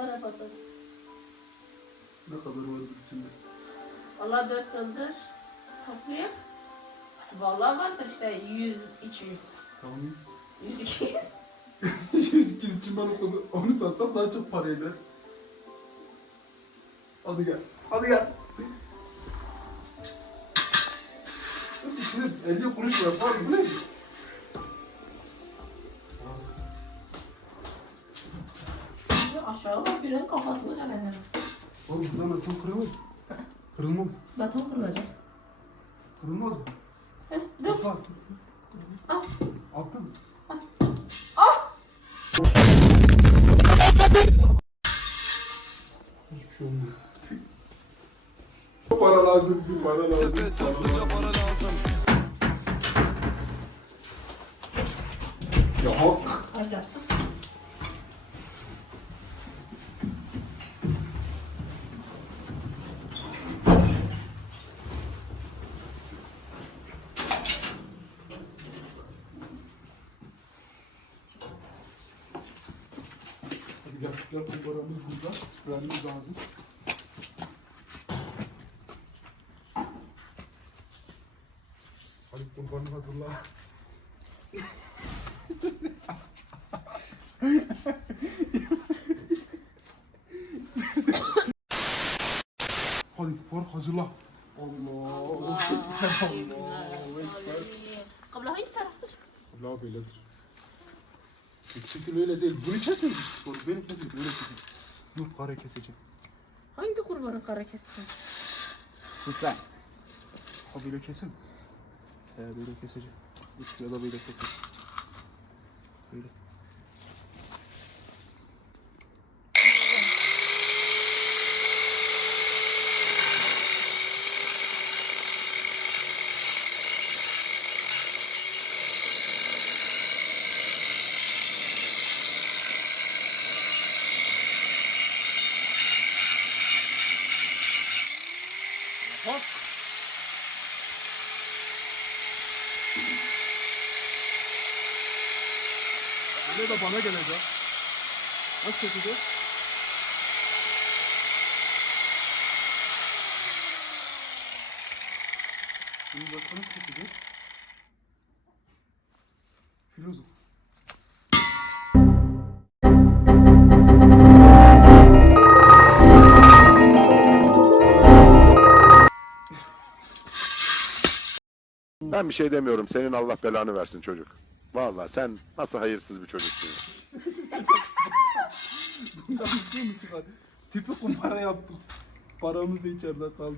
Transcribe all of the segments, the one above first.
Var hep atar. Ne kadar var içinde? Valla 4 yıldır topluyor. Vallahi vardır işte 100, 200, Tamam. 100, 200. 102 için ben onu, onu satsam daha çok para eder. Hadi gel. Hadi gel. İçinde 50 kuruş. Var mı? Bu ne? Şimdi aşağı var birinin kafasını kalemlerim. Oğlum buradan beton kırılır. Kırılmaz. Beton kırılacak. Kırılmaz mı? Heh, dur. Sağ tut. Al. Attın mı? Hiçbir şey olmuyor. Para lazım, bir para lazım. para lazım. Ya hak. Harcarsın. Gel kumbaramız burada. Sprayımız lazım. Hadi kumbaranı hazırla. Hadi kumpar hazırla. Allah. Allah. Kabla hangi taraftır? Allah böyledir. Şekil öyle değil. Bunu kesmedik. Doğru, Beni kesmedik. Öyle kesecek. Dur kare keseceğim. Hangi kurbanın kara kessin? Lütfen. Ha böyle kesin. He böyle keseceğim. Üç ya da böyle keseceğim. Böyle. Hop. Öyle de bana gelecek. Nasıl çekeceğiz? Şimdi başka Ben bir şey demiyorum. Senin Allah belanı versin çocuk. Vallahi sen nasıl hayırsız bir çocuksun. Bundan bir şey mi çıkar? Tipi kumbara yaptık. Paramız da içeride kaldı.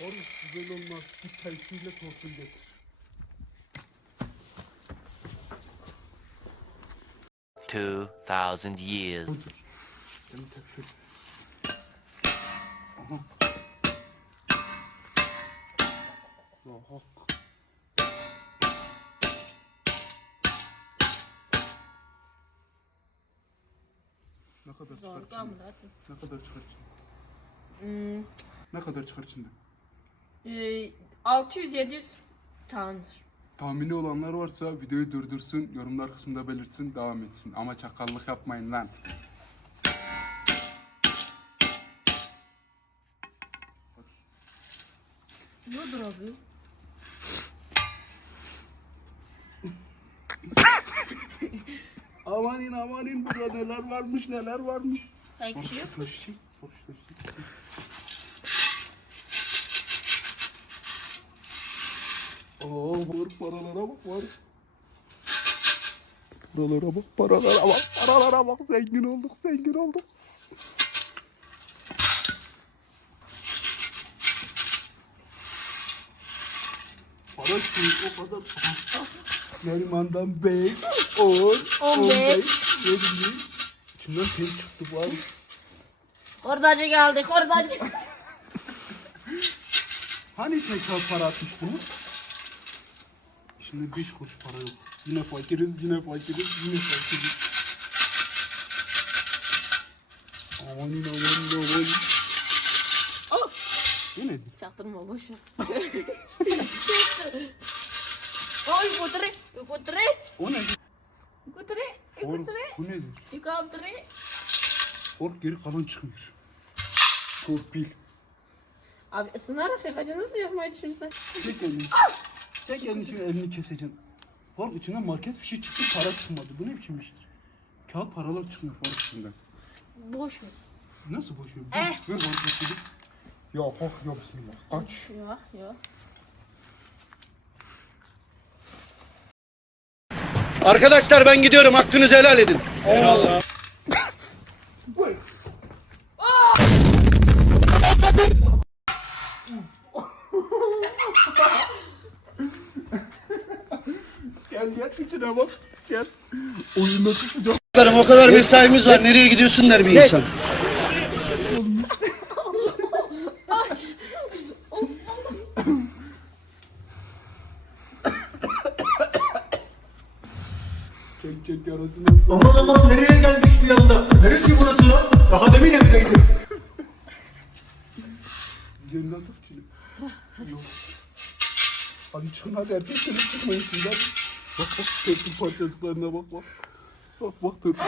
Oğlum güzel olmaz. Git tayfıyla torpil getir. Two thousand years. Benim tepsi. Aha. Ya hak. Ne kadar çıkar zaten? Ne kadar çıkar içinde? Hmm, Ne kadar çıkar içinde? Ee, 600-700 tanedir. Tahmini olanlar varsa videoyu durdursun, yorumlar kısmında belirtsin, devam etsin. Ama çakallık yapmayın lan. Nedir abi? Amanin amanin burada neler varmış neler varmış. Her şey yok. Taşı, taşı, taşı. Oo var paralara bak var. Paralara bak paralara bak paralara bak zengin olduk zengin olduk. Para şimdi o kadar. Neriman'dan 5, 10, 15. 15, 20. İçimden tel çıktı var. Hordacı geldi hordacı. Hani tekrar para atmıştınız? Şimdi 5 kuruş para yok. Yine fakiriz, yine fakiriz, yine fakiriz. Amanin amanin amanin. Oh. Bu nedir? Çaktırma boş ver. Oh, ikutre, ikutre, O nedir? Or, ikutre, bu nedir? ikutre. Or geri kalan çıkmıyor. Torpil. Abi ısınarak yakacı nasıl yapmayı düşünsen? Tek elini. Tek elini şimdi elini keseceksin. Var içinden market fişi çıktı para çıkmadı. Bu ne biçim iştir? Kağıt paralar çıkmıyor var içinden. Boş ver. Nasıl boş ver? Eh. Ver marketi. Ya hak ya bismillah. Kaç. Ya ya. Arkadaşlar ben gidiyorum. Hakkınızı helal edin. Gel gel içine bak. Gel. Oyunda tutacağım. O kadar mesaimiz var. Nereye gidiyorsun der bir insan. Çek çek yarasını. Aman aman nereye geldik bir anda? Neresi burası ya? Daha demin evdeydim. Üzerine atıp çilip. Yok. Hadi çıkın hadi erkeklerin çıkmayın sizden. Bak bak tepki parçacıklarına bak bak. Bak bak tepki.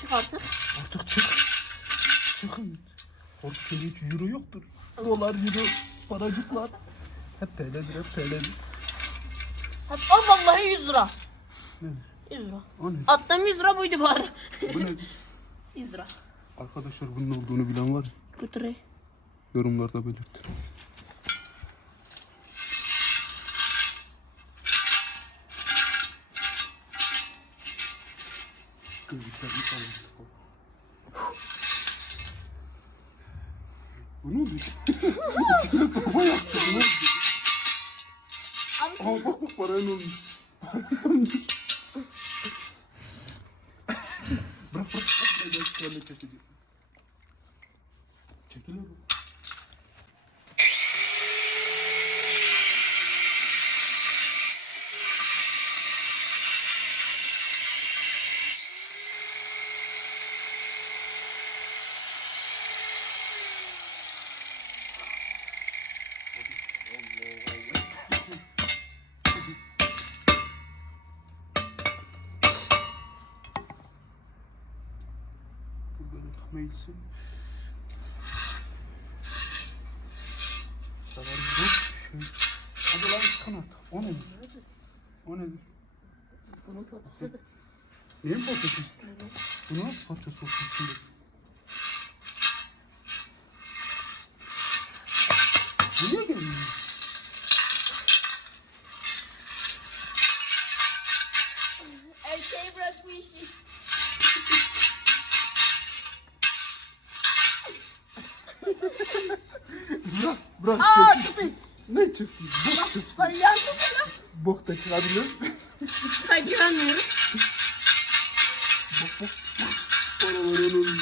Çık artık. Artık çık. Çıkın. Artık hiç euro yoktur. Dolar, euro, paracıklar. Hep TL'dir, hep TL'dir. Hadi, o vallahi 100 lira. Ne? 100 lira. O ne? Attığım 100 lira buydu bu arada. Bu ne? 100 lira. Arkadaşlar bunun olduğunu bilen var mı? Ikutre. Yorumlarda belirtin. Bu ne oldu? İçine sokma yaptı. Bu ne oldu? Aa bak bak parayın olmuş. bırak bırak. Bak ben şöyle keseceğim. Çekil oğlum. Meclisin. Hadi lan çıkın artık. O nedir? O nedir? Bunun papasıdır. Neyin parçası? Bu nasıl parçası olsun şimdi? Bırak, bırak Aa çekil. tutun. Ne çıktı? Bok çıktı. Hayyan tutun lan. Bok da çıkabilir. Ben güvenmiyorum. Bok bok. Paralar onun.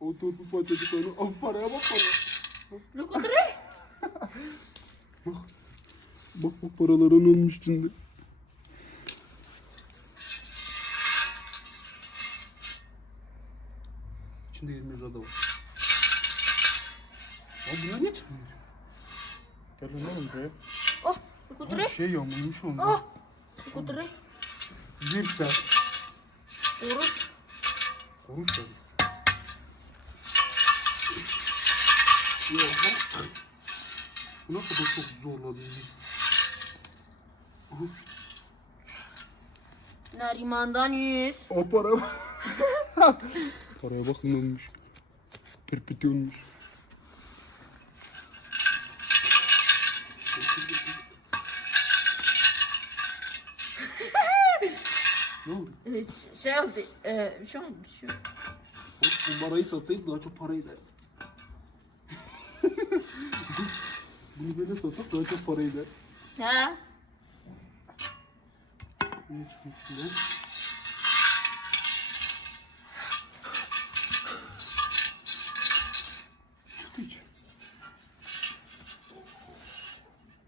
O topu parçacıklarını. Al paraya bak para. Ikutre. Bak. Bak bak paraların olmuş içinde. Da var. Abi bunlar niye çıkmıyor? Gel oğlum buraya. Oh ikutre. Şey yağmurmuş oldu. Oh ikutre. Bir saat. Oruç. Konuş tabii. Ya, bu ne kadar çok zorladı bizi. Neriman'dan 100. O para Paraya bak ne olmuş. Perpütüyormuş. ne oldu? Ee, Şey oldu. E, şu an şu. O kumbarayı satsaydı daha çok para eder. Bunu böyle satsak daha çok para eder. Ha? Ne çıkıyor içinden?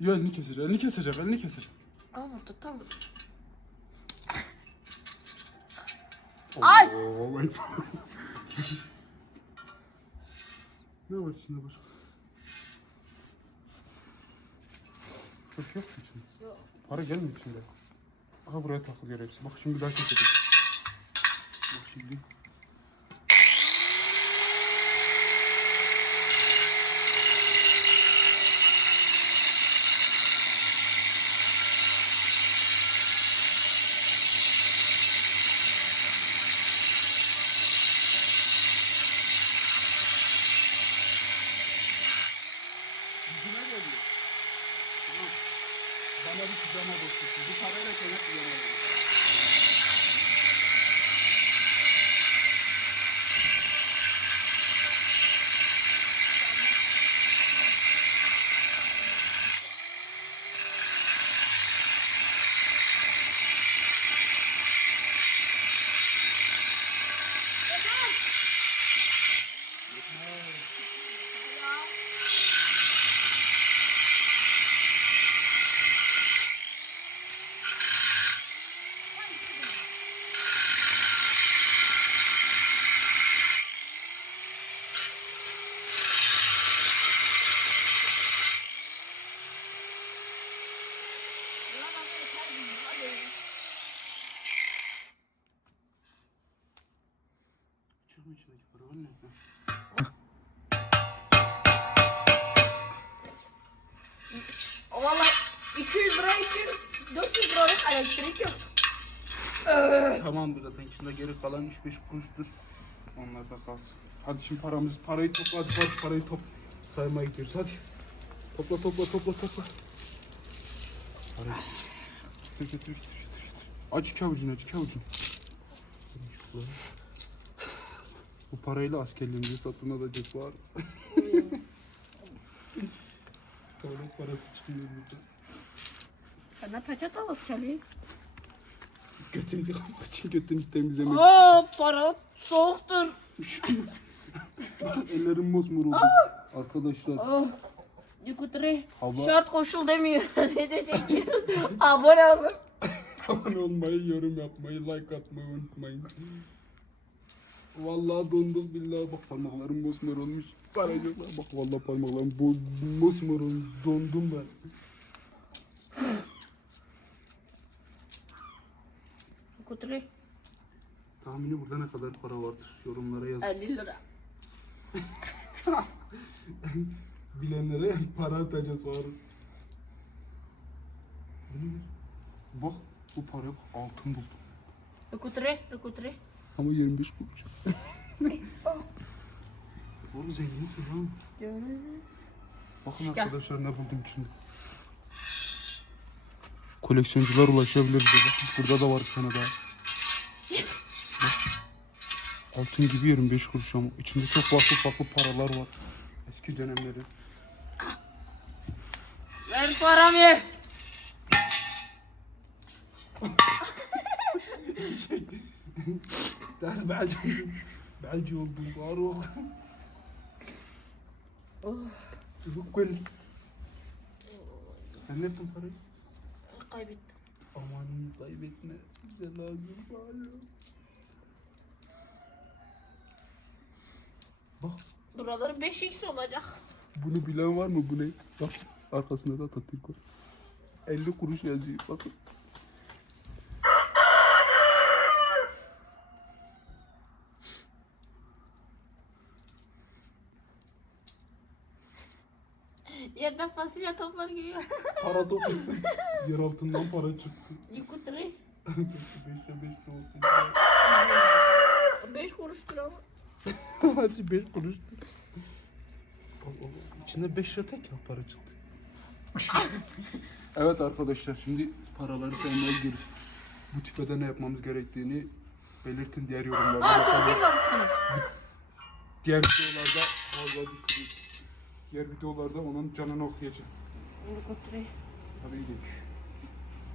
Ya elini kesecek, elini kesecek, elini kesecek. Ama tutamadım. Ay! Oo, vay. ne var içinde başka? Çok yok mu içinde? Para gelmiyor içinde. Aha buraya takılıyor hepsi. Bak şimdi daha keseceğim. Bak şimdi. Yüzüme geliyor. Tamam. Bir pijama bakıyorsun. Bu parayla kene pijama bakıyorsun. Çıkma içindeki para var ne? Valla 200 lira için 400 liralık elektrik yok. Tamamdır zaten içinde geri kalan 3-5 kuruştur. Onlar da kalsın. Hadi şimdi paramız, parayı topla hadi bak parayı top saymaya gidiyoruz hadi. Topla topla topla topla. Parayı. Getir getir getir getir. Aç iki avucunu aç iki avucunu. Bu parayla askerliğimizi satın alacak var. Tuvalet parası çıkıyor burada. Sana peçete alıp geleyim. Götünü yıkamak için temizlemek. Aa para soğuktur. Ellerim mosmor oldu. Arkadaşlar Oh. Yukutri. Hava- Şart koşul demiyoruz. Video çekiyoruz. Abone olun. abone olmayı, yorum yapmayı, like atmayı unutmayın. Vallahi dondum billahi bak parmaklarım mosmor olmuş. Paracıklar bak vallahi parmaklarım bu mosmor olmuş. Dondum ben. Yukutri. Tahmini burada ne kadar para vardır? Yorumlara yazın. 50 lira. Bilenlere para atacağız var. Bak bu para altın buldum. Yukutri. Yukutri. Ama 25 kuruş. Oğlum zenginsin ha. Bakın arkadaşlar ne buldum içinde. Koleksiyoncular ulaşabilir bize. Burada da var bir tane daha. Altın gibi 25 kuruş ama içinde çok farklı farklı paralar var. Eski dönemleri. Ver paramı. Ders belki belki oldu var o. Çubuk gel. Sen ne yaptın parayı? Kaybettim. Aman kaybetme. Bize lazım bari. Bak Buraları 5x olacak. bunu bilen var mı bu ne? Bak arkasında da Atatürk var. 50 kuruş yazıyor bakın. Fasulye toplar gibi. Para topu. Yer altından para çıktı. Yukutri. Beşe beş olsun. 5 kuruştur ama. Hadi beş kuruştu. İçinde beş lira tek ya para çıktı. evet arkadaşlar şimdi paraları saymaya gidiyoruz. Bu tipede ne yapmamız gerektiğini belirtin diğer yorumlarda. Aa bir tane. Diğer videolarda fazla dikkat Diğer videolarda onun canını okuyacağım. Yukutri. Hadi gidelim.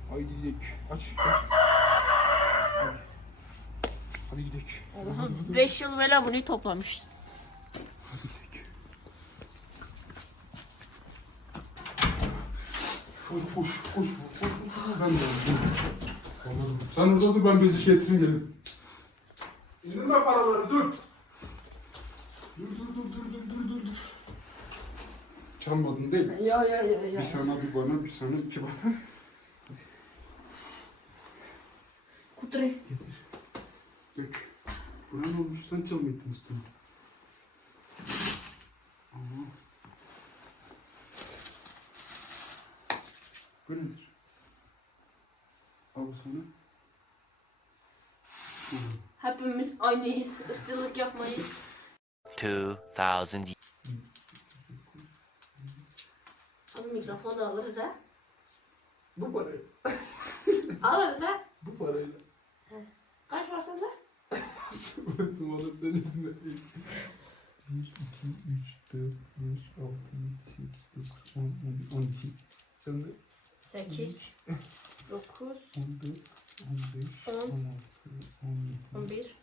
Haydi gidelim. Aç. Hadi. Hadi gidelim. 5 yıl böyle bunu toplamış. Hadi gidelim. Koş koş koş. koş. Ben de. Sen orada dur ben bezi getireyim gelin. İndirme paraları. Dur dur dur dur dur dur dur dur. Çalmadın değil mi? Ya ya ya Bir sana bir bana bir sana iki bana. Kutri. Getir. Dök. Buna ne olmuş? Sen çalmaydın üstüne. Aha. Bu nedir? Al bu sana. Hepimiz aynıyız. Irkçılık yapmayız. 2000 da alırız ha. Bu parayla. Alırız ha. Bu parayla. Kaç var sende? Söyledim ona senin yüzünden değil. 1, 2, 3, 4, 5, 6, 7, 8, 9, 10, 11, 12. Sen de 8, 9, 14, 15, 16, 17, 11,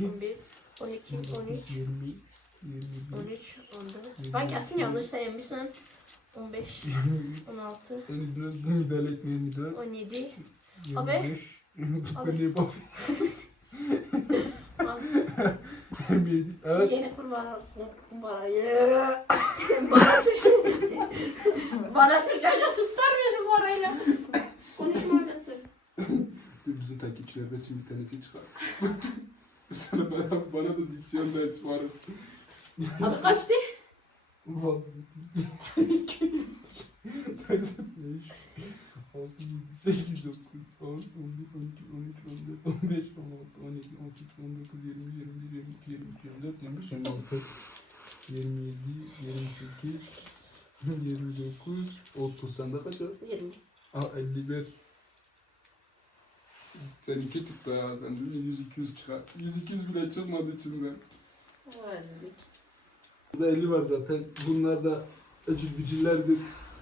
11, 12, 13, 20, 21, 13, 14. Ben kesin yanlış saymışsın. 15, 16, Sen yüzünden bu müdahale etmeye müdahale. 17. Abi. 25. Abi. Abi, 27. Evet. Yeni kurban parayı. bana Türkçe bana Türkçe hocası tutar mısın parayla? Konuşma hocası. Bizim takipçilerden için bir tanesi çıkar. Sana bana, bana da diksiyon dersi var. Adı kaçtı? Sende kaç var? 20. Aa 51. Sen iki tuttu ya. Sen de 100 200 çıkar. 100 200 bile çıkmadı içinden. Burada 50 var zaten. Bunlar da öcül bücüllerdir.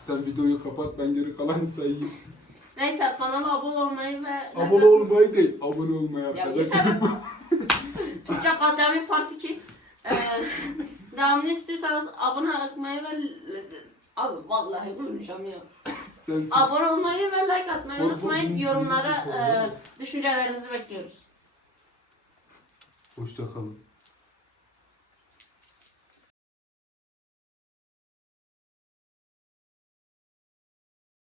Sen videoyu kapat ben geri kalanı sayayım. Neyse kanala abone olmayı ve Abone olmayı değil, abone olmayı Ya arkadaşlar. yeter. Türkçe Akademi Part 2. Ee, devamını istiyorsanız abone olmayı ve Abi vallahi konuşamıyorum. Sen Abone olmayı ve like atmayı For- for- unutmayın. Yorumlara e, düşüncelerinizi bekliyoruz. Hoşça kalın.